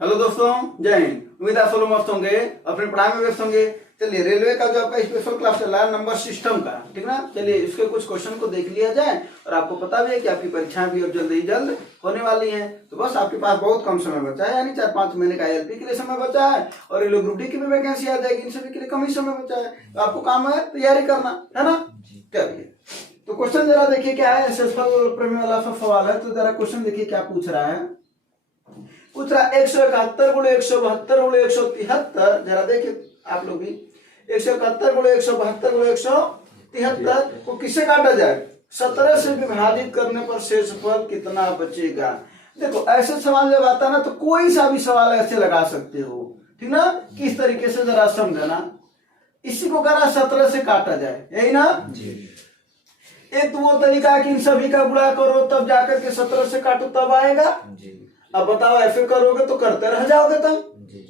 Hello दोस्तों, जय हिंद। उम्मीद है आप सब मस्त होंगे, अपने पढ़ाई में व्यस्त होंगे। चलिए, रेलवे का जो आपका स्पेशल क्लास चल रहा है नंबर सिस्टम का, ठीक ना। चलिए इसके कुछ क्वेश्चन को देख लिया जाए। और आपको पता भी है कि आपकी परीक्षाएं भी और जल्द ही जल्द होने वाली हैं। तो बस आपके पास बहुत कम समय बचा है, यानी 4-5 महीने का ILP के लिए समय बचा है। और रेलवे ग्रुप डी की भी वैकेंसी आ जाएगी, इन सभी के लिए कम ही समय बचा है। तो आपको काम है तैयारी करना, है ना। चलिए, तो क्वेश्चन जरा देखिए क्या है। एसएसएल प्रेमी वाला सब सवाल है, तो जरा क्वेश्चन देखिए क्या पूछ रहा है। पूछ रहा 171 गुणे 172 गुणे 173। जरा देखिए आप लोग भी, 171 गुणे 172 गुणे 173 को किससे काटा जाए। 17 से विभाजित करने पर शेषफल कितना बचेगा। देखो, ऐसे सवाल जब आता है ना, तो कोई सा भी सवाल ऐसे लगा सकते हो, ठीक ना। किस तरीके से जरा समझना। इसी को करा 17 से काटा जाए, यही ना। एक तो वो तरीका है कि इन सभी का गुणा करो तब जाकर के 17 से काटो तब आएगा। अब बताओ, ऐसे करोगे तो करते रह जाओगे तुम।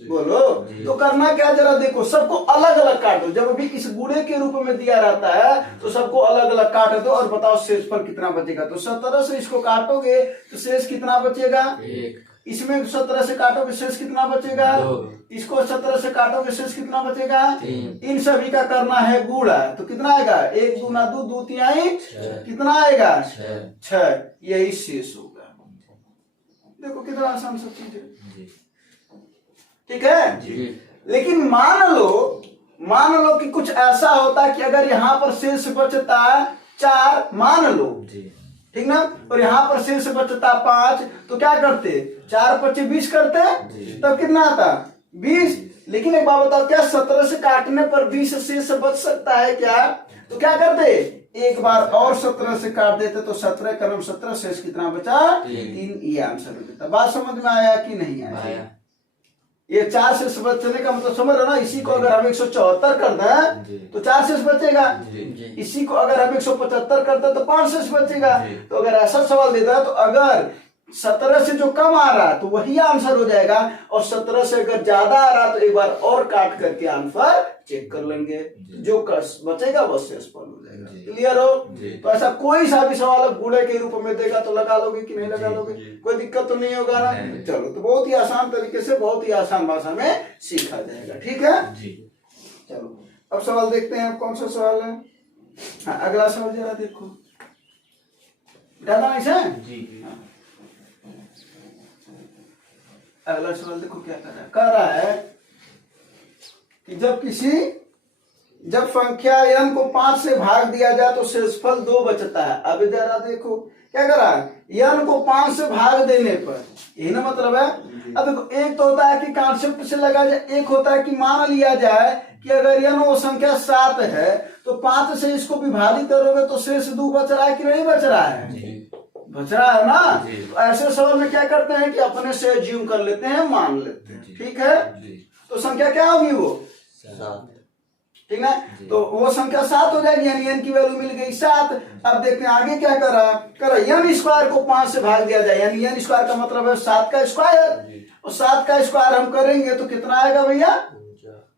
बोलो तो करना क्या, जरा देखो, सबको अलग अलग काटो। जब भी इस गुणे के रूप में दिया रहता है तो सबको अलग अलग काट दो और बताओ शेषफल कितना बचेगा। तो 17 से इसको काटोगे तो शेष कितना बचेगा। इसमें 17 से काटोगे शेष कितना बचेगा। इसको 17 से काटोगे शेष कितना बचेगा। इन सभी का करना है गुणा, तो कितना आएगा। 1 दूना 2, 2 तिहाई कितना आएगा 6। यही शेष होगा। देखो कितना आसान सब चीज है, ठीक है। लेकिन मान लो कि कुछ ऐसा होता है कि अगर यहाँ पर शेष बचता 4, मान लो, ठीक ना, और यहाँ पर शेष बचता 5, तो क्या करते। 4 5 20 करते, तब कितना आता 20। लेकिन एक बात बताओ, क्या 17 से काटने पर 20 शेष बच सकता है क्या। तो क्या करते, एक बार और 17 से काट देते तो 17 क्रम 17 शेष कितना बचा 3। ये आंसर हो जाता। बात समझ में आया कि नहीं आया। ये 4 शेष बचने का मतलब समझ रहे ना। इसी को अगर हम 174 कर दें तो 4 शेष बचेगा। इसी को अगर हम 175 करते हैं तो 5 शेष बचेगा। तो अगर ऐसा सवाल देता है तो अगर 17 से जो कम आ रहा है तो वही आंसर हो जाएगा, और 17 से अगर ज्यादा आ रहा तो एक बार और काट करके आंसर चेक कर लेंगे। जो बचेगा वो शेषफल हो जाएगा। क्लियर हो। तो ऐसा कोई सा भी सवाल गुणे के रूप में देगा तो लगा लोगे कि नहीं लगा लोगे, कोई दिक्कत तो नहीं होगा ना। चलो, तो बहुत ही आसान तरीके से बहुत ही आसान भाषा में सीखा जाएगा, ठीक है। चलो अब सवाल देखते हैं। कौन सा सवाल है। हाँ, अगला सवाल जरा देखो, ज्यादा नहीं है। अगला सवाल देखो क्या कर रहा है कि जब संख्या n को 5 से भाग दिया जाए तो शेषफल 2 बचता है। अब जरा देखो क्या कर रहा है। n को 5 से भाग देने पर, यही ना मतलब है। अब देखो, एक तो होता है कि कॉन्सेप्ट से लगा जाए, एक होता है कि मान लिया जाए कि अगर n वो संख्या 7 है तो 5 से इसको विभाजित करोगे तो शेष 2 बच रहा है कि नहीं बच रहा है। बच रहा है ना। तो ऐसे सवाल में क्या करते हैं कि अपने से एज्यूम कर लेते हैं, मान लेते हैं, ठीक है। तो संख्या क्या होगी वो 7, ठीक है। तो वो संख्या 7 हो जाएगी, यानी n की वैल्यू मिल गई 7। अब देखते हैं आगे क्या करा n स्क्वायर को 5 से भाग दिया जाए, यानी n स्क्वायर का मतलब है 7 का स्क्वायर। और 7 का स्क्वायर हम करेंगे तो कितना आएगा भैया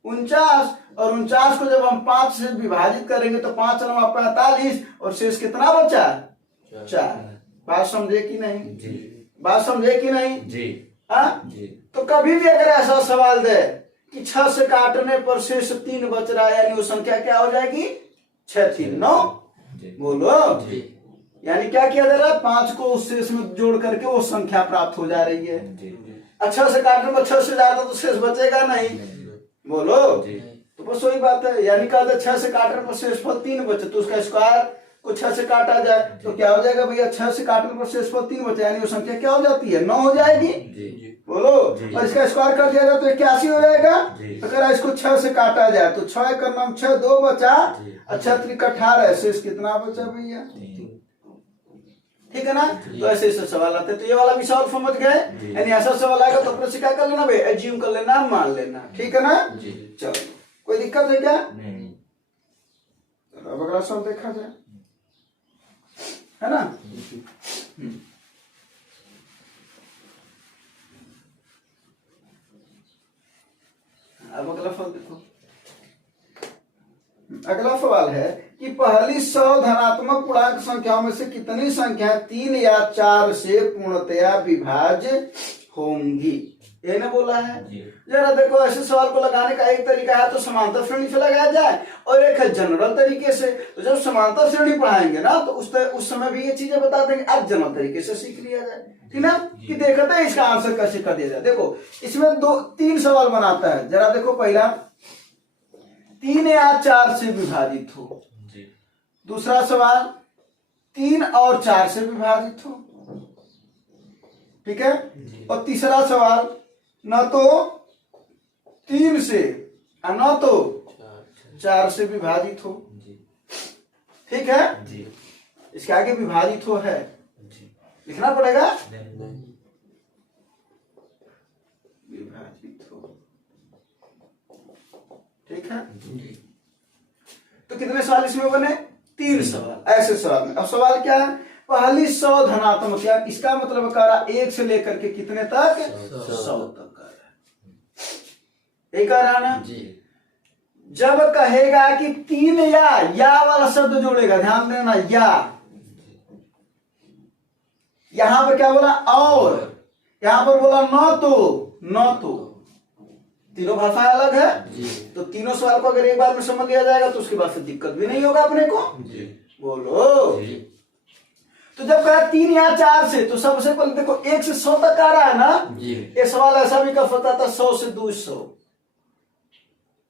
49। और 49 को जब हम 5 से विभाजित करेंगे तो 5 9 45, और शेष कितना बचा 4। बात समझे कि नहीं। बात समझे कि नहीं। तो कभी भी अगर ऐसा सवाल दे कि 6 से काटने पर शेष 3 बच रहा है, यानी वो संख्या क्या हो जाएगी 6 3 9। बोलो, यानी क्या किया जा रहा है, 5 को उस शेष में जोड़ करके वो संख्या प्राप्त हो जा रही है। 6 से काटने पर 6 से ज्यादा तो शेष बचेगा नहीं। बोलो, तो बस वही बात है। यानी कहा 6 से काटने पर शेषफल 3 बचे, तो उसका स्क्वायर को 6 से काटा जाए तो क्या हो जाएगा भैया 6 से काटने पर शेषफल 3 बचे, यानी वो संख्या क्या हो जाती है 9 हो जाएगी। बोलो, और इसका स्क्वायर कर दिया जाए तो 81 हो जाएगा। अगर इसको 6 से काटा जाए तो 6 का नाम 6 2 बचा, 6 3 18, शेष कितना बचा भैया, ठीक है ना। तो ऐसे ऐसे सवाल आते हैं। तो ये वाला भी सवाल समझ गए, यानी ऐसा सवाल आएगा तो अपने से क्या कर लेना भाई, एज्यूम कर लेना, मान लेना, ठीक है ना। चलो, कोई दिक्कत है क्या। अब अगला सवाल देखा जाए, है ना। अब अगला सवाल देखो। अगला सवाल है कि पहली 100 धनात्मक पूर्णांक संख्याओं में से कितनी संख्या 3 या 4 से पूर्णतया विभाज्य होंगी। ये ने बोला है। जरा देखो ऐसे सवाल को लगाने का एक तरीका है तो समांतर श्रेणी से लगाया जाए और एक है जनरल तरीके से। तो जब समांतर श्रेणी पढ़ाएंगे ना तो उस समय भी ये चीजें बता देंगे, अब जनरल तरीके से सीख लिया जाए, ठीक ना, कि देखते हैं इसका आंसर कैसे कर दिया जाए। देखो इसमें 3 सवाल बनाता है, जरा देखो पहला 3 या 4 से विभाजित हो, दूसरा सवाल 3 और 4 से विभाजित हो, ठीक है, और तीसरा सवाल न तो 3 से न तो 4 से विभाजित हो, ठीक है। इसके आगे विभाजित हो है लिखना पड़ेगा, विभाजित हो, ठीक है। तो कितने सवाल इसमें बने? 3 सवाल ऐसे सवाल में। अब सवाल क्या है? पहली 100 धनात्मक, क्या इसका मतलब कह रहा 1 से लेकर के कितने तक? 100 तक कह रहा है, कह रहा ना जी। जब कहेगा कि 3 या वाला शब्द जोड़ेगा, ध्यान देना, या यहां पर क्या बोला? और यहां पर बोला न तो तीनों भाषाएं अलग है जी। तो तीनों सवाल को अगर एक बार में समझ लिया जाएगा तो उसके बाद फिर दिक्कत भी नहीं होगा अपने को जी। बोलो जी। तो जब कहा 3 या 4 से, तो सबसे पहले देखो 1 से 100 तक आ रहा है ना जी। ये सवाल ऐसा भी कर सकता था 100 से 200,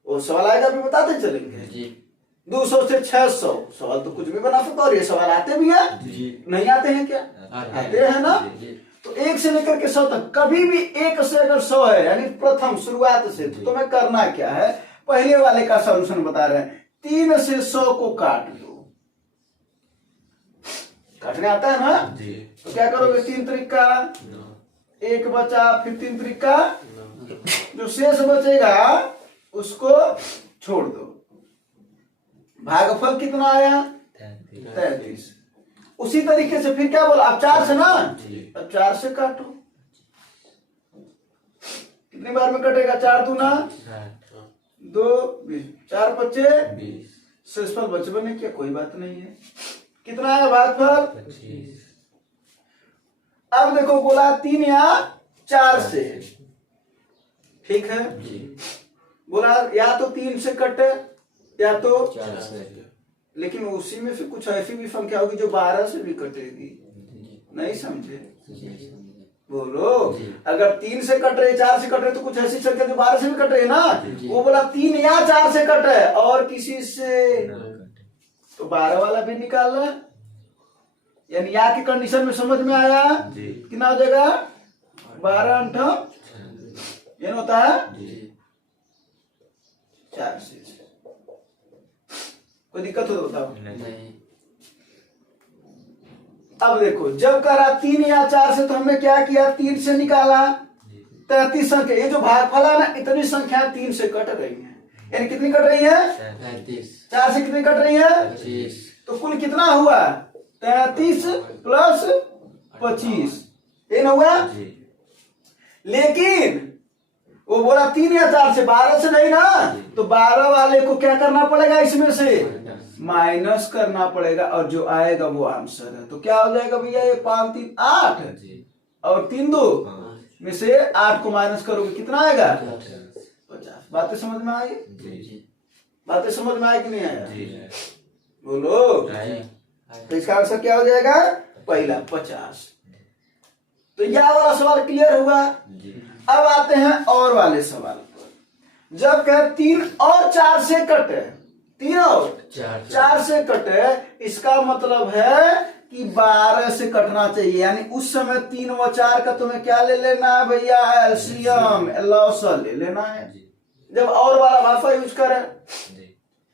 वो सवाल आएगा भी बताते चलेंगे जी। 200 से 600 सवाल तो कुछ भी बना सकता, और ये सवाल आते भी है जी। नहीं आते हैं क्या? आते हैं ना जी। तो 1 से लेकर के 100 तक, कभी भी 1 से अगर 100 है यानी प्रथम शुरुआत से, तो तुम्हें करना क्या है? पहले वाले का सॉल्यूशन बता रहे हैं, 3 से 100 को काट लो, काटने आता है ना जी। तो क्या करोगे? 3 त्रिका 1 बचा, फिर 3 त्रिका जो शेष बचेगा उसको छोड़ दो। भागफल कितना आया? 33। उसी तरीके से फिर क्या बोला? अब 4 से ना, अब 4 से काटो, कितनी बार में कटेगा? 4 दूना 2, 20, 4 बचे 20, शेषफल बचे बने क्या? कोई बात नहीं है। कितना है भागफल? 25। अब देखो बोला 3 या 4 से, ठीक है जी। बोला या तो 3 से कटे या तो 4 से, लेकिन उसी में से कुछ ऐसी भी संख्या होगी जो 12 से भी कटेगी, नहीं समझे? बोलो, अगर 3 से कट रहे 4 से कट रहे तो कुछ ऐसी संख्या जो 12 से भी कट रही है ना। वो बोला 3 या 4 से कटे और किसी से, तो 12 वाला भी निकालना, यानी या की कंडीशन में समझ में आया? कितना हो जाएगा? 12 अंठ ये होता है 4 से। कोई दिक्कत हो तो बताओ। नहीं। अब देखो जब करा 3 या 4 से, तो हमने क्या किया? 3 से निकाला 33 संख्या, ये जो भागफल है ना, इतनी संख्या 3 से कट रही है, यानी कितनी कट रही है? 33। 4 से कितनी कट रही है? 25। तो कुल कितना हुआ? 33 प्लस 25, ये ना हुआ? लेकिन वो बोला 3 या 4 से, 12 से नहीं ना, तो 12 वाले को क्या करना पड़ेगा? इसमें से माइनस करना पड़ेगा, और जो आएगा वो आंसर है। तो क्या हो जाएगा भैया? ये 5 3 8 और 3 2 में से 8 को माइनस करोगे, कितना आएगा? 50। बातें समझ में आई? बातें समझ में आई कि नहीं आया? बोलो। तो इसका आंसर क्या हो जाएगा? पहला 50। तो यह वाला सवाल क्लियर हुआ। अब आते हैं और वाले सवाल पर। जब कहे 3 और 4 से कटे, 3 और 4 से कटे, इसका मतलब है कि 12 से कटना चाहिए, यानी उस समय 3 व 4 का तुम्हें क्या ले लेना है भैया? एलसीएम, लॉसल ले लेना है। जब और वाला भाषा यूज करे,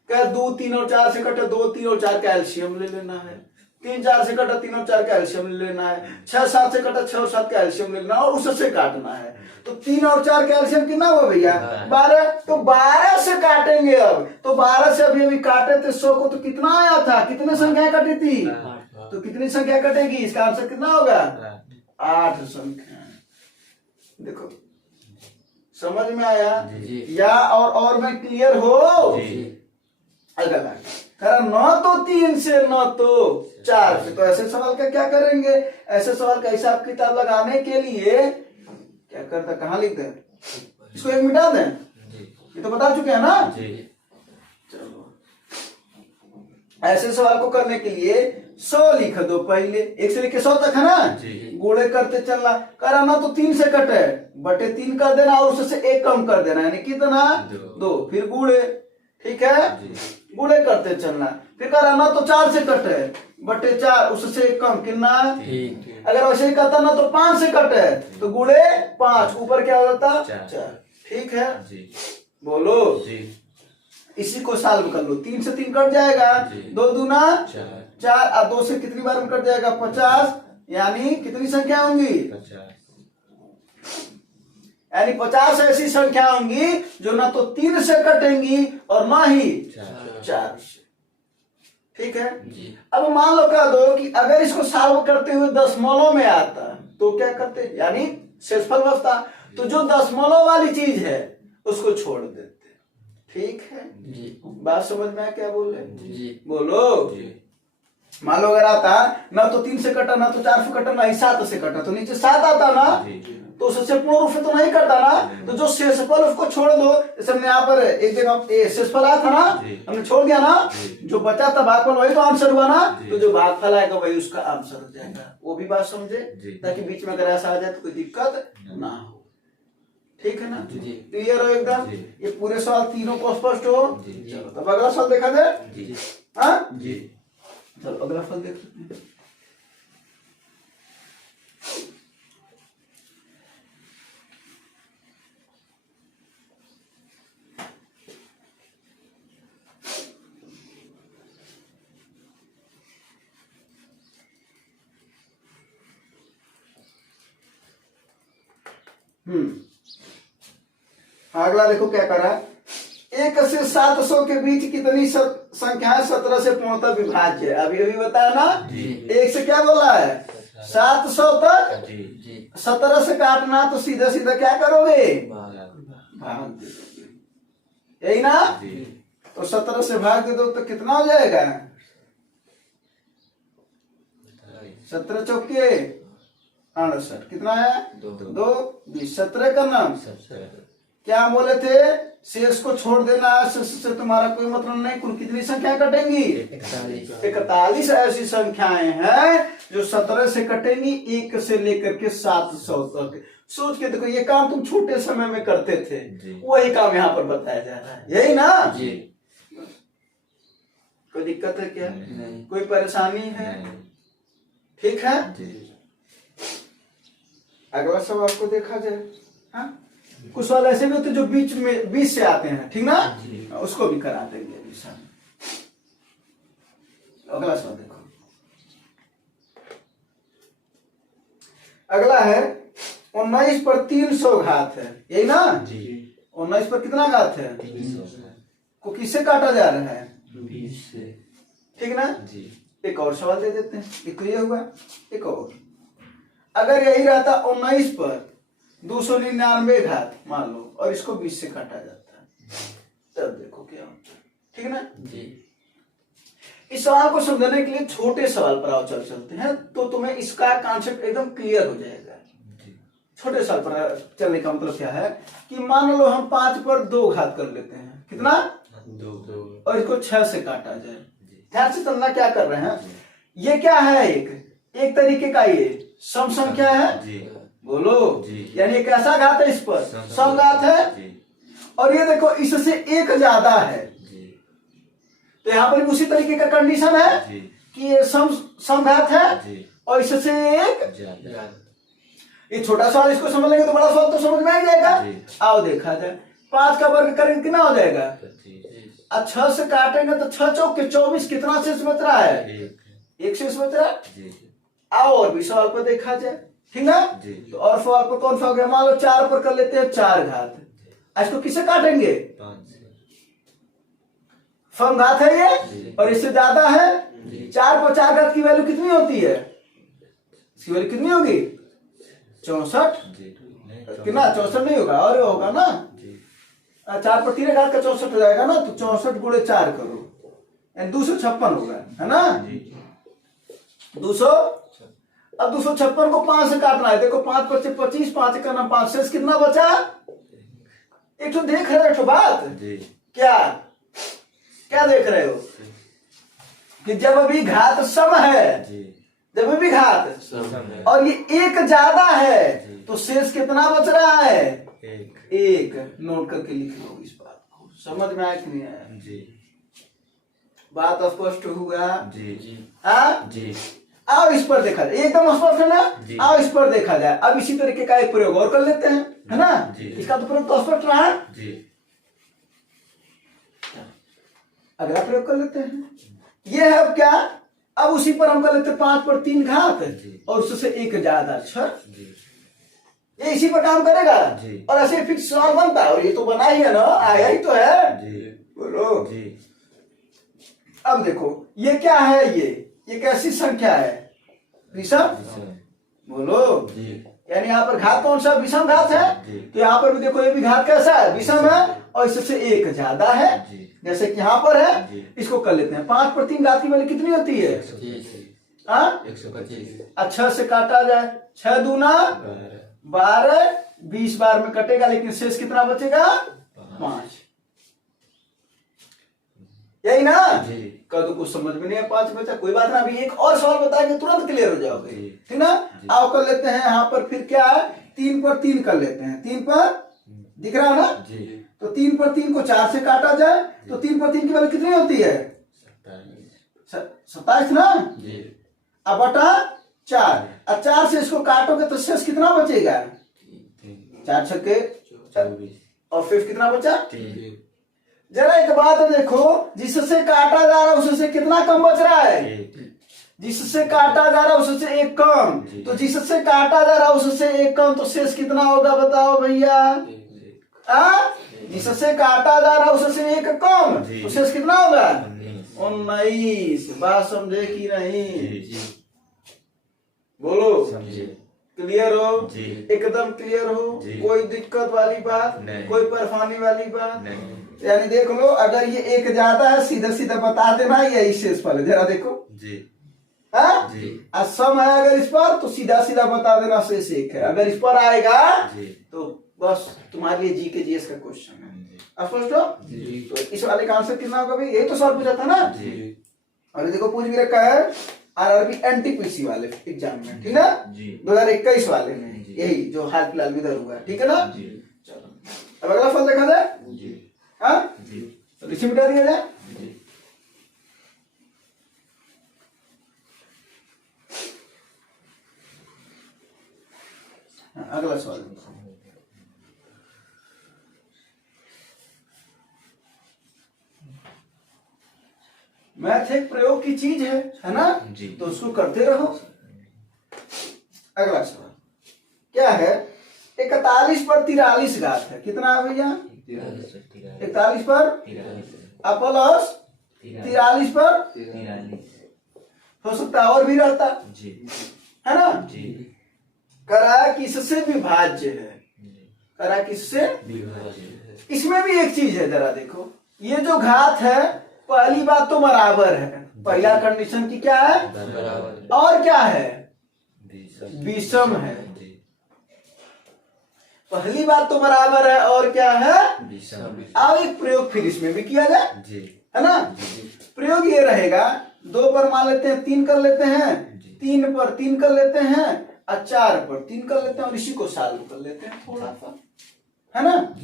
क्या 2 3 और 4 से कटे, 2 3 और 4 का एलसीएम ले लेना है, 3 4 से कटा 3 और 4 का एलसीएम ले लेना है, 6 7 से कटा 6 और 7 का एलसीएम ले लेना और उससे काटना है। तो 3 और 4 का एलसीएम कितना हुआ भैया? 12। तो 12 से काटेंगे अब, तो 12 से अभी काटे थे 100 को, तो कितना आया था? कितने संख्या कटी थी? तो कितनी संख्या कटेगी? इसका आंसर कितना होगा? 8 संख्या। देखो समझ में आया? या और में क्लियर हो? अगला न तो 3 से न तो 4 से, तो ऐसे सवाल का क्या करेंगे? ऐसे सवाल का हिसाब किताब लगाने के लिए क्या करता कहाँ लिख दें, इसको एक मिटा दें, ये तो बता चुके हैं ना। चलो ऐसे सवाल को करने के लिए 100 लिख दो, पहले 1 से लेके 100 तक है ना, गुणे करते चलना। कराना तो 3 से कटे, बटे 3 कर देना और उससे 1 कम कर देना, यानी कितना 2, फिर गुणे, ठीक है, गुणे करते चलना। फिर कराना तो 4 से कटे, बटे 4 उससे 1 कम, कितना, अगर वैसे ही करता ना तो 5 से कटे तो गुणे 5, ऊपर क्या हो जाता 4, ठीक है। बोलो इसी को सॉल्व कर लो, 3 से 3 कट जाएगा, 2 दूना 4 और 2 से कितनी बार में कट जाएगा 50, यानी कितनी संख्या होंगी, यानी 50 ऐसी संख्या होंगी जो ना तो 3 से कटेंगी और ना ही 4 से, ठीक है। अब मान लो कह दो कि अगर इसको सॉल्व करते हुए दशमलव में आता तो क्या करते, यानी शेषफल बचता, तो जो दशमलव वाली चीज है उसको छोड़ देते, ठीक है जी। बात समझ में आया क्या बोल रहे जी? बोलो जी। मान लो अगर आता ना तो 3 से कटा, ना तो 4 से कटा, ना ही 7 से कटा, तो नीचे 7 आता ना तो उससे पूर्ण रूप से तो नहीं करता ना, तो जो शेषफल उसको छोड़ दो। जैसे हमने यहाँ पर एक जगह शेषफल आया था ना, हमने छोड़ दिया ना, जो बचा था भागफल वही तो आंसर हुआ ना, तो जो भागफल आएगा वही उसका आंसर हो जाएगा। वो भी बात समझे, ताकि बीच में अगर ऐसा आ जाए तो कोई दिक्कत ना हो, ठीक है ना, क्लियर हो एकदम। ये पूरे सवाल तीनों को स्पष्ट हो। चलो तब अगला सवाल देखा जाए, हाँ जी, चलो अगला सवाल देख सकते हैं। अगला देखो क्या करा, 1 से 700 के बीच कितनी संख्याएं 17 से पूर्णतः विभाज्य है। अभी अभी बताया ना, 1 से क्या बोला है 700 तक, 17 से काटना तो सीधा सीधा क्या करोगे, भाग दे दोगे, यही ना, तो 17 से भाग दे दो तो कितना हो जाएगा, 17 चौके 68, कितना है 2 20, 17 का नाम क्या बोले थे, शेष को छोड़ देना, शेष से तुम्हारा कोई मतलब नहीं। कुल कितनी संख्या कटेंगी, 41 ऐसी संख्याएं हैं जो 17 से कटेंगी, 1 से लेकर के 700 तक। सोच के देखो, ये काम तुम छोटे समय में करते थे, वही काम यहाँ पर बताया जा रहा है, यही ना जी। कोई दिक्कत है क्या, कोई परेशानी है, ठीक है। अगला सवाल को देखा जाए, हाँ कुछ सवाल ऐसे भी होते जो बीच में 20 से आते हैं, ठीक ना, उसको भी करा देंगे अभी सामने। अगला सवाल देखो, अगला है 19 पर 300 घात है, यही ना जी। 19 पर कितना घात है, 300 को किससे काटा जा रहा है, 20 से, ठीक ना जी। एक और सवाल दे देते हैं, एक ये हुआ, एक और अगर यही रहता 19 पर 299 घात मान लो, और इसको 20 से काटा जाता है, तब देखो क्या होता है, ठीक है ना जी। इस सवाल को समझने के लिए छोटे सवाल पर आओ चलते हैं, तो तुम्हें इसका कॉन्सेप्ट एकदम क्लियर हो जाएगा। छोटे सवाल पर चलने का मतलब क्या है कि मान लो हम 5 पर 2 घात कर लेते हैं, कितना 2, और इसको 6 से काटा जाए। ध्यान से चलना क्या कर रहे हैं, ये क्या है, एक तरीके का ये सम संख्या है जी। बोलो जी। यानी एक ऐसा घात है, इस पर सम घात है जी। और ये देखो इससे 1 ज्यादा है जी। तो यहाँ पर उसी तरीके का कंडीशन है जी। कि ये सम घात है जी। और इससे 1 ज्यादा। ये छोटा सवाल इसको समझ लेंगे तो बड़ा सवाल तो समझ में आ जाएगा। आओ देखा जाए, 5 का वर्ग करेंगे कितना हो जाएगा, 6 से काटेंगे तो 6 चौके 24, कितना शेष बच रहा है, 1 शेष बच रहा है। आओ और भी सवाल पर देखा जाए, ठीक ना जी। तो और सवाल पर कौन सा हो गया, मान लो 4 पर कर लेते हैं 4 घात, इसको किसे काटेंगे, 5 सम घात है ये और इससे ज्यादा है। 4 पर 4 घात की वैल्यू कितनी होती है, इसकी वैल्यू कितनी होगी 64, कितना 64 नहीं होगा, और होगा ना 4 पर 3 घात का 64 हो जाएगा ना, तो 64 गुणे 4 करो, 256 होगा, है ना 200। अब 256 को 5 से काटना है। देखो 5 25 25, 5 का नाम 5 शेष कितना बचा? एक तो देख रहे हो एक तो बात जी। क्या देख रहे हो कि जब भी घात सम है जी। जब भी घात सम है और ये एक ज्यादा है जी। तो शेष कितना बच रहा है? एक। नोट करके लिख लो इस बात को। समझ में आया कि नहीं आया? जी। बात स्पष्ट हुआ? जी जी हाँ जी। आओ इस पर देखा जाए, एकदम स्पष्ट है ना? जी। आओ इस पर देखा जाए। अब इसी तरीके का एक प्रयोग और कर लेते हैं, है ना? जी। इसका तो प्रयोग तो स्पष्ट रहा। जी। अगला प्रयोग कर लेते हैं। ये है अब क्या? अब उसी पर हम कर लेते हैं 5 पर 3 घात जी। और उससे एक ज्यादा अक्षर। जी। ये इसी पर काम करेगा जी। और ऐसे फिक्स सवाल बनता है। और ये तो बना ही है ना, आया ही तो है। जी। बोलो जी। अब देखो ये क्या है? ये कैसी संख्या है? विषम। बोलो जी। यानी यहाँ पर घात कौन सा? विषम घात है। जी। तो यहाँ पर भी देखो ये भी घात कैसा है? विषम है और इससे एक ज्यादा है। जी। जैसे कि यहाँ पर है। जी। इसको कर लेते हैं। 5 पर 3 घात की वैल्यू कितनी होती है? 125। अच्छा से काटा जाए। 6 दूना 12, 20 बार में कटेगा लेकिन शेष कितना बचेगा? 5। यही ना? जी। कल तो कुछ समझ में नहीं है, 5 बचा। कोई बात ना, अभी एक और सवाल बताएंगे तुरंत क्लियर हो जाओगे, जी। ठीक ना? जी। आओ कर लेते हैं यहाँ पर। फिर क्या है? 3 पर 3 कर लेते हैं। 3 पर दिख रहा है ना? जी। तो 3 पर 3 को 4 से काटा जाए तो 3 पर 3 की वैल्यू कितनी होती है? 27 ना? जी। अब बटा 4। अब 4 से इसको काटोगे तो शेष कितना बचेगा? 4 छक्के 24 और फिर कितना बचा? 3। जरा एक बात देखो, जिससे काटा जा रहा है उससे कितना कम बच रहा है? जिससे काटा जा रहा है उससे एक कम। तो जिससे काटा जा रहा है उससे एक कम तो शेष कितना होगा? बताओ भैया। जिससे काटा जा रहा है उससे एक कम तो शेष कितना होगा? 19। बात समझे कि नहीं? बोलो। क्लियर हो? जी। एकदम क्लियर हो? जी। कोई दिक्कत वाली बात नहीं। कोई परेशानी वाली बात नहीं। यानी देख लो, अगर ये एक ज्यादा है सीधा सीधा बता देना यही शेष फल है। जरा देखो। जी। हाँ? जी। और सम है अगर इस पर तो सीधा सीधा बता देना शेष एक है। अगर इस पर आएगा जी। तो बस तुम्हारे लिए जी के जीएस का क्वेश्चन है। स्पष्ट हो? जी। तो इस वाले का आंसर कितना होगा भाई? यही तो सवाल पूछा था ना? जी। और ये देखो पूछ भी रखा है आरआरबी एनटीपीसी वाले एग्जाम में, ठीक ना? जी। 2021 वाले में, जी। यही जो हाल फिलहाल इधर हुआ है, ठीक है ना? जी। चलो अब अगला फल देखा जाए। जी। हाँ, जी। तो लिखी मिटा दिया जाए। जी। हाँ, अगला सवाल। मैथ एक प्रयोग की चीज है ना? जी। तो उसको करते रहो। अगला सवाल क्या है? 41 पर 43 घात है। कितना है भैया? 41 पर प्लस 43 पर हो सकता है और भी रहता, जी। है ना? जी। करा किससे विभाज्य है? करा किससे? इसमें भी एक चीज है, जरा देखो। ये जो घात है पहली बात तो बराबर है। पहला कंडीशन की क्या है? बराबर। और क्या है? विषम है। पहली बात तो बराबर है और क्या है? अब एक प्रयोग फिर इसमें भी किया जाए, जी। है ना? प्रयोग ये रहेगा, 2 पर मान लेते हैं 3 कर लेते हैं, 3 पर 3 कर लेते हैं और 4 पर 3 कर लेते हैं और इसी को सॉल्व कर लेते हैं थोड़ा सा, है ना?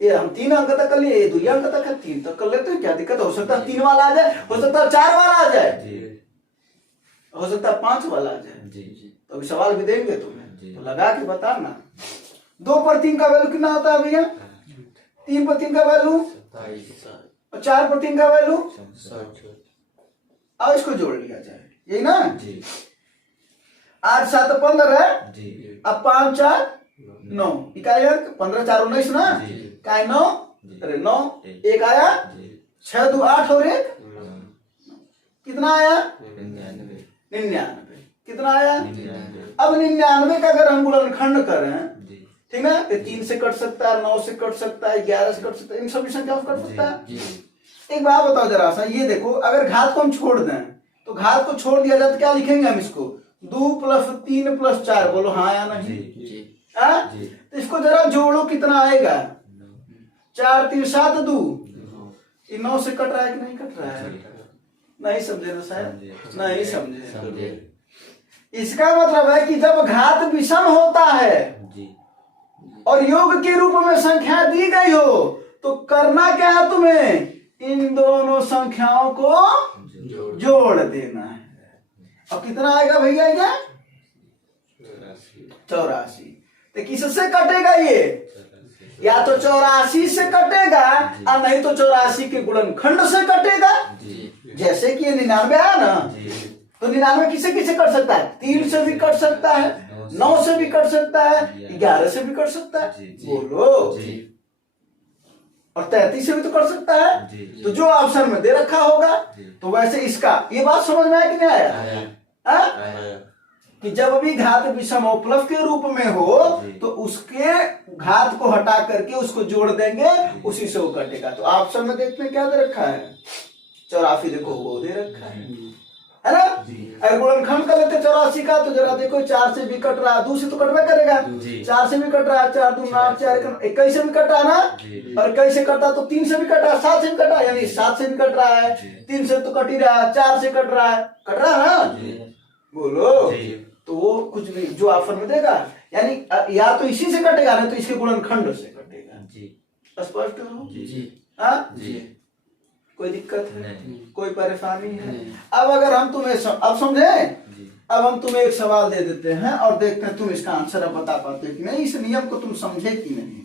ये हम 3 अंक तक कर लिए, ये 2 अंक तक है, 3 तक कर लेते हैं। क्या दिक्कत हो सकता है 3 वाला आ जाए, हो सकता है 4 वाला आ जाए, हो सकता है 5 वाला आ जाए। तो अभी सवाल भी देंगे तुम्हें, तो लगा के बताना। 2 पर 3 का वैल्यू कितना होता है भैया? 3 पर 3 का वैल्यू और 4 पर 3 का वैल्यू, अब इसको जोड़ लिया जाए, यही ना? 8 7 15 है, अब 5 4 9, इकाई अंक 15 4 19 ना? इकाई 9, अरे 9 एक आया, 6 2 8 और 1 कितना आया? 99। कितना आया? अब 99 का अगर हम गुणनखंड करें, ठीक ना, तो 3 से कट सकता है, 9 से कट सकता है, 11 से कट सकता है, इन सभी संख्याओं से कट सकता है। एक बात बताओ जरा सा, ये देखो अगर घात को हम छोड़ दें तो घात को छोड़ दिया जाए तो क्या लिखेंगे हम इसको? 2 प्लस 3 प्लस 4, बोलो हाँ या नहीं? हाँ? तो इसको जरा जोड़ो, कितना आएगा? 4 3 7 2, ये 9 से कट रहा है कि नहीं कट रहा है? नहीं समझे ना शायद, नहीं समझे। इसका मतलब है कि जब घात विषम होता है और योग के रूप में संख्या दी गई हो तो करना क्या है तुम्हें? इन दोनों संख्याओं को जोड़ देना है। अब कितना आएगा भैया? ये 84। तो किससे कटेगा ये? या तो 84 से कटेगा और नहीं तो 84 के गुणनखंड से कटेगा। जैसे कि ये 99 है ना, तो 99 किसे किसे कट सकता है? 3 से भी कट सकता है, 9 से भी कट सकता है, 11 से भी कट सकता है, बोलो। और 33 से भी तो कर सकता है। तो जो ऑप्शन में दे रखा होगा, तो वैसे इसका ये बात समझ में आया कि नहीं आया? कि जब भी घात विषम उपलब्ध के रूप में हो तो उसके घात को हटा करके उसको जोड़ देंगे, उसी से वो कटेगा। तो ऑप्शन में देखते हैं क्या दे रखा है? 84 देखो वो दे रखा है ना? अगर गुणनखंड कर लेते 84 का, तो जरा देखो 4 से भी कट रहा है, 2 से तो कटवा करेगा, 4 से भी कट रहा है, 4 2 8 4 21 से भी कट रहा है ना, और 21 से कटा तो 3 से भी कट रहा है, 7 से भी कट रहा है, यानी 7 से भी कट रहा है, 3 से तो कट ही रहा है, 4 से कट रहा है ना, बोलो। तो वो कुछ नहीं, जो ऑप्शन में देगा, यानी या तो इसी से कटेगा ना तो इसके गुणनखंड से कटेगा। स्पष्ट हो? हाँ, कोई दिक्कत है? कोई परेशानी है? अब अगर हम तुम्हें अब समझे, अब हम तुम्हें एक सवाल दे देते हैं और देखते हैं तुम इसका आंसर अब बता पाते हो कि नहीं, इस नियम को तुम समझे कि नहीं।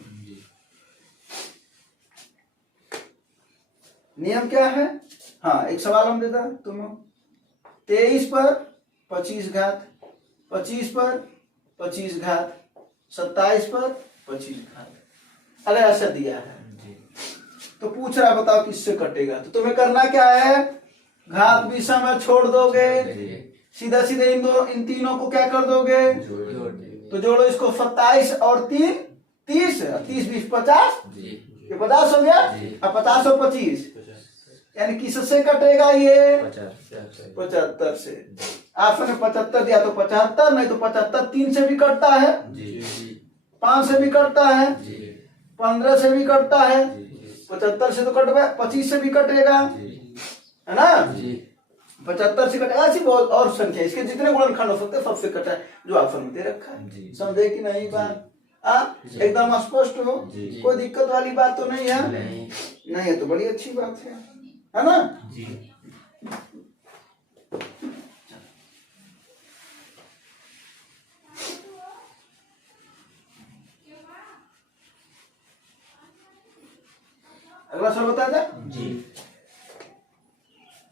नियम क्या है? हाँ, एक सवाल हम देते हैं तुम। 23 पर 25 घात, 25 पर 25 घात, 27 पर 25 घात, अरे ऐसा दिया है तो पूछ रहा बताओ किससे कटेगा। तो तुम्हें करना क्या है? घात विषम है, छोड़ दोगे, सीधा सीधे इन तीनों को क्या कर दोगे? तो जोड़ो इसको। 27 और 3 30, 30 20 50, ये 50 हो गया। अब 50 और 25 यानी किससे कटेगा ये? 75 से। आपने 75 दिया तो 75, नहीं तो 75 3 से भी कटता है, 5 से भी कटता है, 15 से भी कटता है, 75 से तो कट गया, 25 से भी कटेगा, है ना? 75 से कटेगा। ऐसी बहुत और संख्या, इसके जितने गुणनखंड हो सकते हैं सबसे कटा है, जो ऑप्शन में दे रखा है। समझे कि नहीं बात? एकदम स्पष्ट हो? कोई दिक्कत वाली बात तो नहीं है? नहीं है तो बड़ी अच्छी बात है ना? अगला सवाल बता दे।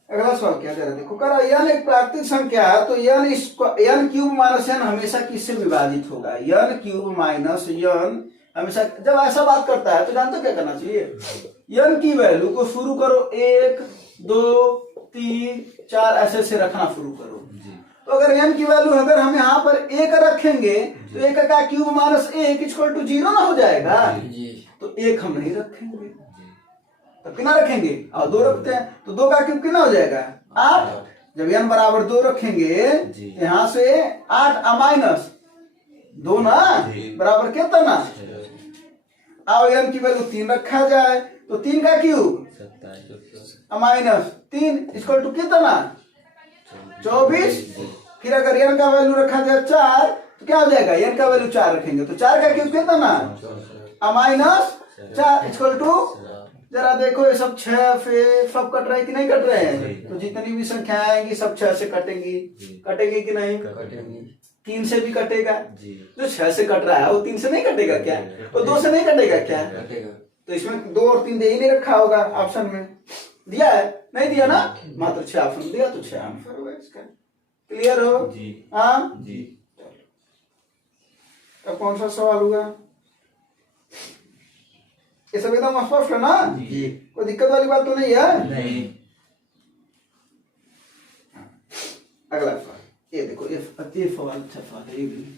अगला सवाल क्या दे रहा है? देखो करा, यन एक प्राकृतिक संख्या है, तो यन क्यूब माइनस यन हमेशा किससे विभाजित होगा? यन क्यूब माइनस यन हमेशा, जब ऐसा बात करता है तो जानते क्या करना चाहिए? यन की वैल्यू को शुरू करो 1 2 3 4 ऐसे से रखना शुरू करो। तो अगर यन की वैल्यू अगर हम यहाँ पर 1 रखेंगे तो 1 का क्यूब माइनस 1 इक्वल टू 0 ना हो जाएगा। तो 1 हम नहीं रखेंगे, तो कितना रखेंगे? और 2 रखते हैं, तो 2 का क्यूब कितना हो जाएगा? 8। जब n बराबर 2 रखेंगे यहाँ से 8 माइनस 2 ना बराबर कितना ना, अब n की वैल्यू 3 रखा जाए तो 3 का क्यूब माइनस 3 इक्वल टू कितना? 24। फिर अगर n का वैल्यू रखा जाए 4 तो क्या हो जाएगा? n का वैल्यू 4 रखेंगे तो 4 का क्यूब कितना? माइनस 4 इक्वल टू, जरा देखो ये सब 6 से सब कट रहे हैं कि नहीं कट रहे हैं? तो जितनी भी संख्या आएंगी सब 6 से कटेंगी, कटेंगी कि नहीं? 3 से भी कटेगा। जो 6 से कट रहा है वो 3 से नहीं कटेगा क्या? वो 2 से नहीं कटेगा क्या? तो इसमें 2 और 3 दे ही नहीं रखा होगा, ऑप्शन में दिया है नहीं दिया ना, मात्र 6 ऑप्शन दिया तो 6 आंसर होगा इसका। क्लियर हो? हाँ जी। अब कौन सा सवाल हुआ? ये सब एकदम स्पष्ट है ना? कोई दिक्कत वाली बात तो नहीं है? नहीं। अगला सवाल ये देखो, ये सवाल अच्छा सवाल है ये भी।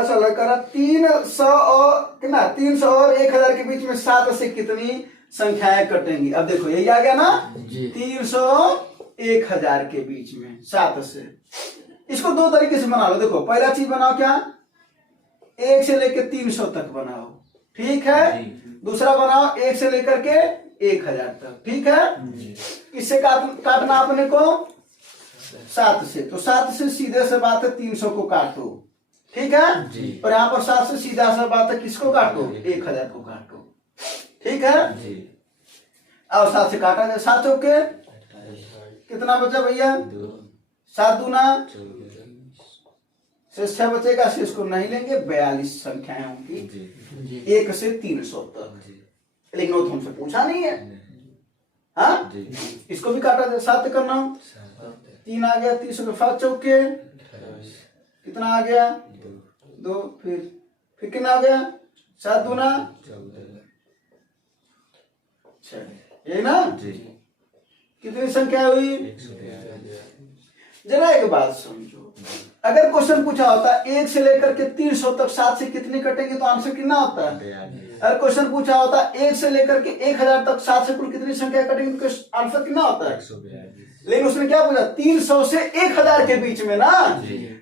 पता चला करा 300 और कितना 300 और 1000 के बीच में 7 से कितनी संख्याएं कटेंगी। अब देखो यही आ गया ना, 300 1000 के बीच में 7 से। इसको दो तरीके से बना लो। देखो पहला चीज बनाओ क्या, 1 से लेकर 300 तक बनाओ, ठीक है। दूसरा बनाओ 1 से लेकर के 1000 तक, ठीक है। इससे काटना अपने को 7 से, तो 7 से सीधे से बात है 300 को काटो, ठीक है। और यहाँ पर 7 से सीधा सा बात है किसको काटो, 1000 को काटो, ठीक है। और 7 से काटा जाए, 7 चौके कितना बचा भैया, 7 दूना शेष 6 बचेगा, शेष को नहीं लेंगे, 42 संख्याएं होंगी 1 से 300 तक। लेकिन वो तुमसे पूछा नहीं है, हाँ। इसको भी काटा जाए, 7 करना, 3 आ गया, 300 के 7 चौके कितना आ गया, 2, फिर कितना आ गया, 7 दूना 6, यही ना। कितनी संख्या हुई, जरा एक बात समझो, अगर क्वेश्चन पूछा होता 1 से लेकर के 300 तक 7 से कितने कटेंगे तो आंसर कितना होता है। अगर क्वेश्चन पूछा होता 1 से लेकर के 1000 तक 7 से कुल कितनी संख्या कटेंगे तो आंसर कितना होता है, 142। लेकिन उसने क्या पूछा, 300 से 1000 के बीच में ना,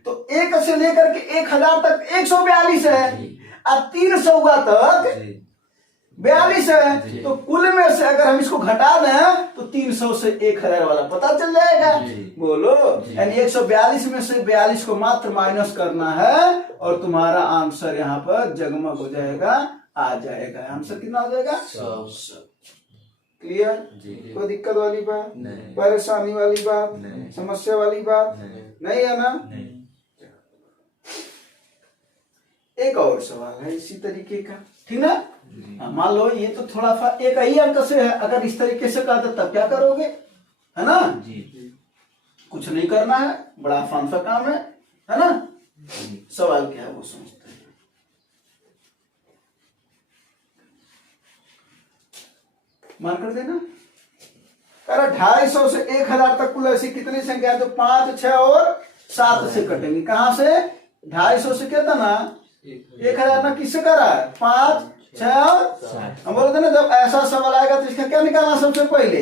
तो 1 से लेकर के 1000 तक 142 है, अब 300 तक 42 है, तो कुल में से अगर हम इसको घटा दें तो 300 से 1000 वाला पता चल जाएगा। बोलो, यानी 142 में से 42 को मात्र माइनस करना है और तुम्हारा आंसर यहाँ पर जगमग हो जाएगा, आ जाएगा। आंसर कितना हो जाएगा, 100। क्लियर, कोई दिक्कत वाली बात, परेशानी वाली बात, समस्या वाली बात नहीं है ना। एक और सवाल है इसी तरीके का, ठीक ना। मान लो ये तो थोड़ा सा एक ही अंक से है, अगर इस तरीके से करते तब क्या करोगे, है ना। कुछ नहीं करना है, बड़ा आसान सा काम है ना। सवाल क्या है वो समझते हैं। मान कर देना, 250 से 1000 तक कुल ऐसी कितनी संख्या है, तो 5, 6 और 7 से कटेंगे। कहां से, 250 से क्या था ना 1000 ना, किससे करा है, 5, 6 और हम बोलते हैं ना, जब ऐसा सवाल आएगा तो इसका क्या निकालना सबसे पहले,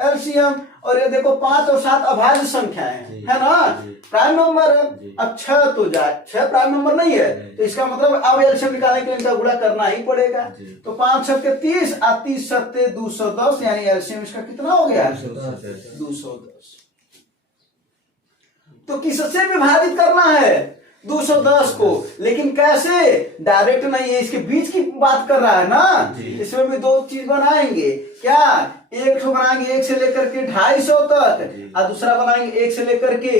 एलसीएम। और ये देखो 5 और 7 अभाज्य संख्याएं है ना, प्राइम नंबर है। अब 6 तो जाए, 6 प्राइम नंबर नहीं है, तो इसका मतलब अब एलसीएम निकालने के लिए इनका गुणा करना ही पड़ेगा। तो 5 छक्के 30 और 30 सत्ते 210, यानी एलसीएम इसका कितना हो गया, 210। तो किससे विभाजित करना है, 210 को, लेकिन कैसे, डायरेक्ट नहीं है, इसके बीच की बात कर रहा है ना। इसमें भी दो चीज बनाएंगे, क्या, एक तो बनाएंगे 1 से लेकर के 250 तक, और दूसरा बनाएंगे 1 से लेकर के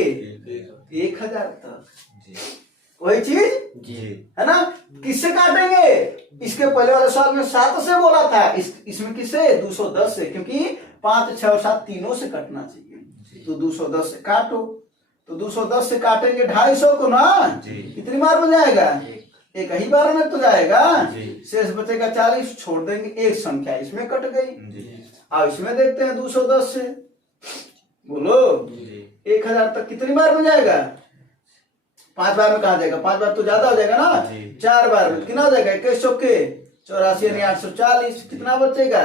1000 तक, वही चीज है ना। किससे काटेंगे, इसके पहले वाले सवाल में 7 से बोला था, इसमें किससे, 210 से, क्योंकि 5, 6 और 7 तीनों से कटना चाहिए। तो 210 से काटो, तो 210 से काटेंगे 250 को ना, कितनी बार बन जाएगा, एक ही बार में तो जाएगा, शेष बचेगा 40, छोड़ देंगे एक संख्या इसमें कट गई। अब इसमें देखते हैं 210 से, बोलो 1000 तक कितनी बार बन जाएगा, 5 बार में कहा जाएगा, 5 बार तो ज्यादा हो जाएगा ना, 4 बार में कितना हो जाएगा, 21 चौके 84 यानी 840, कितना बचेगा,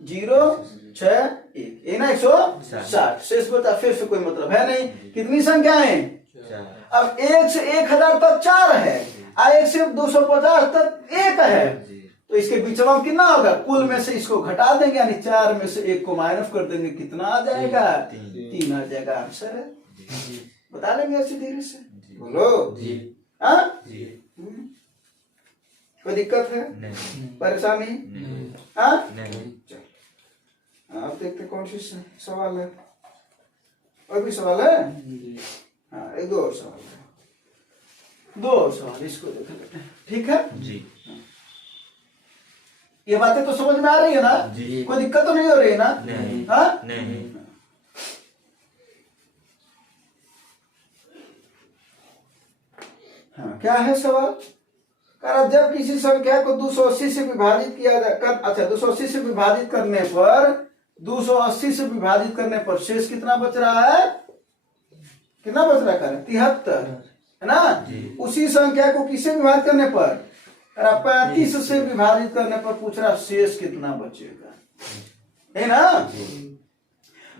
0, 6, 1 ना 160, शेष बचा, शेष से कोई मतलब है नहीं। कितनी संख्याएं, अब 1 से 1000 तक 4 है, और 1 से 250 तक 1 है, तो इसके बीच में कितना होगा, कुल में से इसको घटा देंगे, यानी 4 में से 1 को माइनस कर देंगे, कितना आ जाएगा, 3 आ जाएगा। आंसर है, बता लेंगे ऐसी धीरे से, बोलो हाँ। कोई दिक्कत है, परेशानी, हाँ। आप देखते कौन सी सवाल है, और भी सवाल है, हाँ, एक दो और सवाल है, 2 और सवाल इसको देख लेते हैं, ठीक है जी। ये बातें तो समझ में आ रही है ना, कोई दिक्कत तो नहीं हो रही है ना, नहीं, हाँ? नहीं। हाँ, क्या है सवाल, कारण जब किसी संख्या को 280 से विभाजित किया जाए, अच्छा 280 से विभाजित करने पर 280 से विभाजित करने पर शेष कितना बच रहा है, कितना बच रहा है, 73 है ना। उसी संख्या को किससे विभाजित करने पर, 35 से विभाजित करने पर पूछ रहा शेष कितना बचेगा, है ना।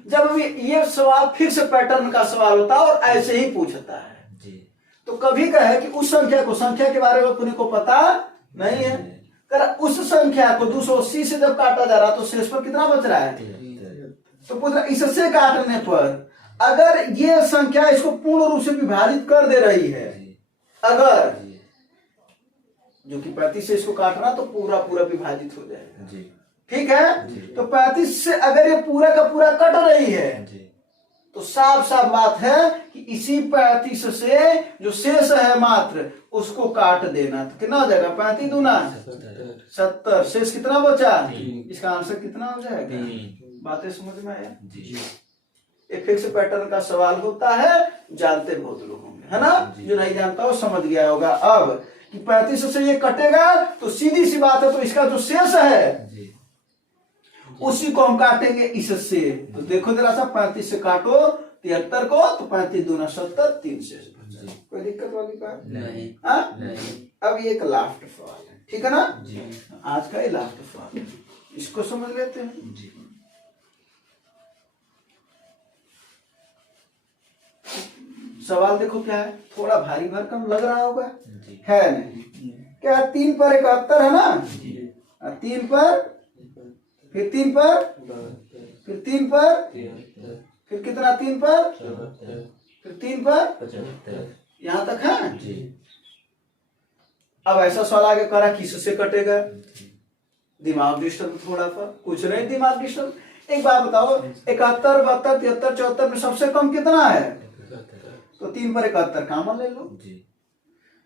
जब भी ये सवाल फिक्स पैटर्न का सवाल होता है और ऐसे ही पूछता है, तो कभी कहे कि उस संख्या के बारे में अपने को पता नहीं है, कर उस संख्या को 280 से जब काटा जा रहा तो शेष पर कितना बच रहा है, तो पूछ रहा इससे काटने पर अगर ये संख्या इसको पूर्ण रूप से विभाजित कर दे रही है, अगर जो कि 35 से इसको काटना तो पूरा पूरा विभाजित हो जाएगा, ठीक है। तो 35 से अगर ये पूरा का पूरा कट रही है तो साफ साफ बात है कि इसी 35 से जो शेष है मात्र उसको काट देना, तो कितना हो जाएगा, 35 दूना 70, शेष कितना बचा, इसका आंसर कितना हो जाएगा। बातें समझ में आया। एक फिक्स पैटर्न का सवाल होता है, जानते बहुत लोग होंगे, है ना। जो नहीं जानता वो समझ गया होगा अब कि 35 से ये कटेगा तो सीधी सी बात है, तो इसका जो शेष है उसी को हम काटेंगे इससे। तो देखो जरा सा, 35 से काटो 73 को, तो 35 दूना 70, 3 शेष बचा। कोई दिक्कत वाली बात नहीं, नहीं। अब ये एक लास्ट सवाल है, ठीक है ना। आज का ये लास्ट सवाल है, इसको समझ लेते हैं। सवाल देखो क्या है, थोड़ा भारी भरकम लग रहा होगा, है नहीं क्या। 3 पर 71 है ना, 3 पर, फिर 3 पर, फिर 3 पर, फिर कितना 3 पर, फिर 3 पर, यहां तक है। अब ऐसा सवाल आगे करा किससे कटेगा, दिमाग डिस्टर्ब थोड़ा सा, कुछ नहीं दिमाग डिस्टर्ब। एक बात बताओ, 71, 72, 73, 74 में सबसे कम कितना है, तो 3 पर 71 कॉमन ले लो।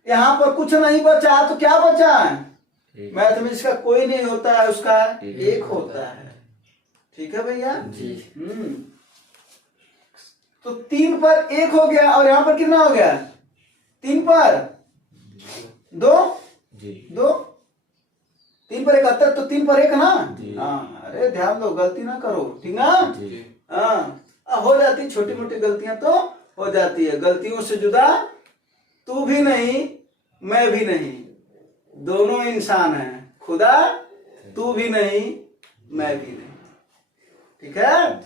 यहाँ पर कुछ नहीं बचा तो क्या बचा है, मैथमेटिक्स का कोई नहीं होता है, उसका एक होता है, ठीक है भैया। तो 3 पर 1 हो गया, और यहाँ पर कितना हो गया, 3 पर 2, 2, 3 पर 71, तो 3 पर 1 ना। हाँ, अरे ध्यान दो, गलती ना करो, ठीक ना। हाँ, हो जाती छोटी मोटी गलतियां तो हो जाती है, गलतियों से जुदा तू भी नहीं मैं भी नहीं, दोनों इंसान हैं, खुदा तू भी नहीं मैं भी नहीं, ठीक है।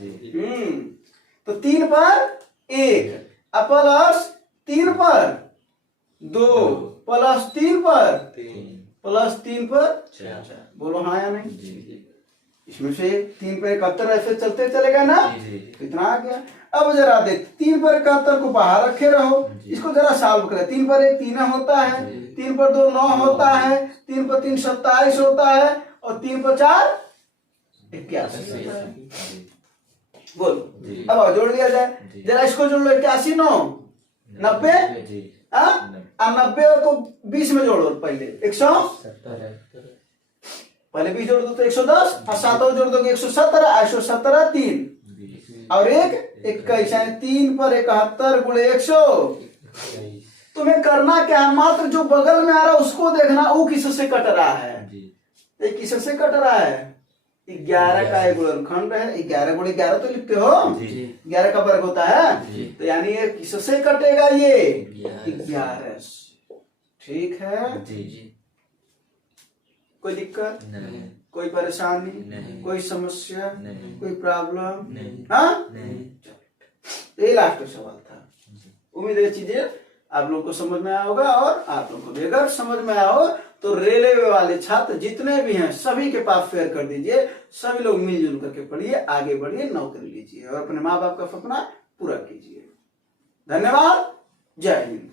तो 3 पर 1 प्लस 3 पर 2 प्लस 3 पर प्लस 3 पर 4, बोलो हाँ या नहीं। इसमें से 3 पर 71 ऐसे चलते चलेगा ना, कितना आ गया। अब जरा देख, 3 पर 71 को बाहर रखे रहो, इसको जरा सॉल्व करें। 3 पर 1 3 होता है, 3 पर 2 9 होता है, 3 पर 3 27 होता है, और 3 पर 4 81 होता है। बोलो अब जोड़ दिया जाए, जरा इसको जोड़ लो, 81 9 90, 90 को 20 में जोड़ो, पहले 170, पहले 20 जोड़ दो तो 110, और 7 जोड़ दोगे 117, 117 3 और 1 21, 3 पर 71 गुणे 100। तुम्हें करना क्या है, मात्र जो बगल में आ रहा है उसको देखना, वो किससे कट रहा है, ये किससे कट रहा है, 11 का एक गुणनखंड है, 11 गुणे 11 तो लिखते हो, 11 का वर्ग होता है, तो यानी ये किससे कटेगा, ये 11, ठीक है। कोई दिक्कत नहीं, कोई परेशानी नहीं, कोई समस्या नहीं, कोई प्रॉब्लम नहीं, हाँ ये लास्ट सवाल था। उम्मीद है चीजें आप लोग को समझ में आया होगा, और आप लोग को भी अगर समझ में आया हो तो रेलवे वाले छात्र जितने भी हैं सभी के पास शेयर कर दीजिए, सभी लोग मिलजुल करके पढ़िए, आगे बढ़िए, नौकरी लीजिए और अपने माँ बाप का सपना पूरा कीजिए। धन्यवाद, जय हिंद।